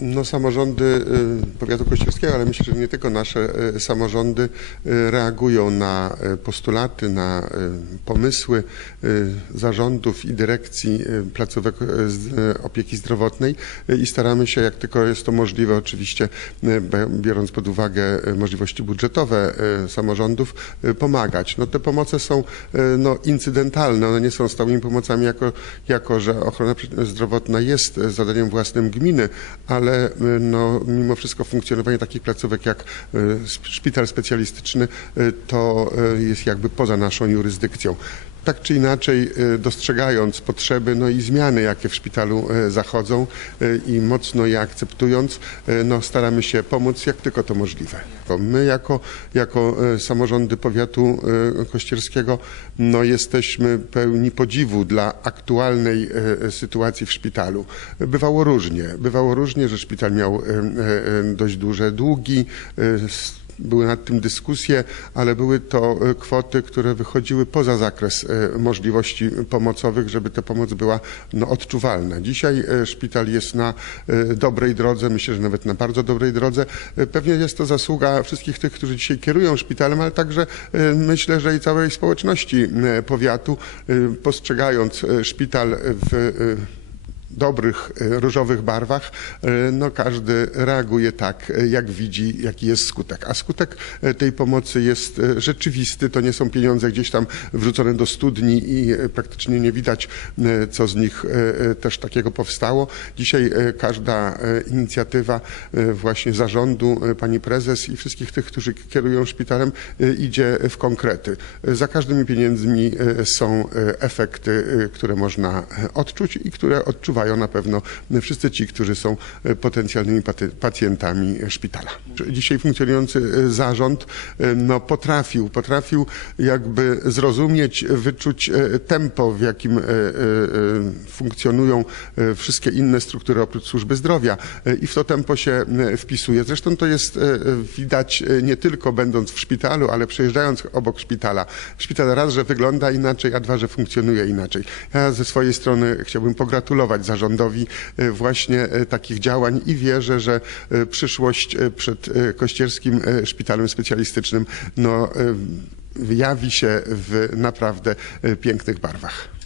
No, samorządy y, powiatu kościelskiego, ale myślę, że nie tylko nasze y, samorządy y, reagują na postulaty, na pomysły zarządów i dyrekcji placówek opieki zdrowotnej i staramy się, jak tylko jest to możliwe, oczywiście biorąc pod uwagę możliwości budżetowe samorządów, pomagać. No, te pomoce są no, incydentalne, one nie są stałymi pomocami, jako, jako że ochrona zdrowotna jest zadaniem własnym gminy, ale y, no, mimo wszystko funkcjonowanie takich placówek jak y, szpital specjalistyczny y, to jest jakby poza naszą jurysdykcją. Tak czy inaczej, y, dostrzegając potrzeby no i zmiany, jakie w szpitalu y, zachodzą y, i mocno je akceptując, no, staramy się pomóc, jak tylko to możliwe. My jako, jako samorządy powiatu kościerskiego no, jesteśmy pełni podziwu dla aktualnej sytuacji w szpitalu. Bywało różnie. Bywało różnie, że szpital miał dość duże długi, były nad tym dyskusje, ale były to e, kwoty, które wychodziły poza zakres e, możliwości pomocowych, żeby ta pomoc była no, odczuwalna. Dzisiaj e, szpital jest na dobrej drodze, myślę, że nawet na bardzo dobrej drodze. Pewnie jest to zasługa wszystkich tych, którzy dzisiaj kierują szpitalem, ale także myślę, że i całej społeczności powiatu, postrzegając szpital w dobrych, e, różowych barwach, e, no każdy reaguje tak, e, jak widzi, jaki jest skutek. A skutek tej pomocy jest rzeczywisty. To nie są pieniądze gdzieś tam wrzucone do studni i praktycznie nie widać, co z nich też takiego powstało. Dzisiaj każda inicjatywa właśnie zarządu, pani prezes i wszystkich tych, którzy kierują szpitalem, idzie w konkrety. Za każdymi pieniędzmi są efekty, które można odczuć i które odczuwają na pewno wszyscy ci, którzy są e, potencjalnymi pacjentami szpitala. Dzisiaj funkcjonujący e, zarząd e, no, potrafił, potrafił jakby zrozumieć, wyczuć tempo, w jakim funkcjonują wszystkie inne struktury oprócz służby zdrowia i w to tempo się wpisuje. Zresztą to jest widać nie tylko będąc w szpitalu, ale przejeżdżając obok szpitala. Szpital raz, że wygląda inaczej, a dwa, że funkcjonuje inaczej. Ja ze swojej strony chciałbym pogratulować zarządowi e, właśnie e, takich działań i wierzę, że e, przyszłość przed Kościerskim Szpitalem Specjalistycznym no, jawi się w naprawdę pięknych barwach.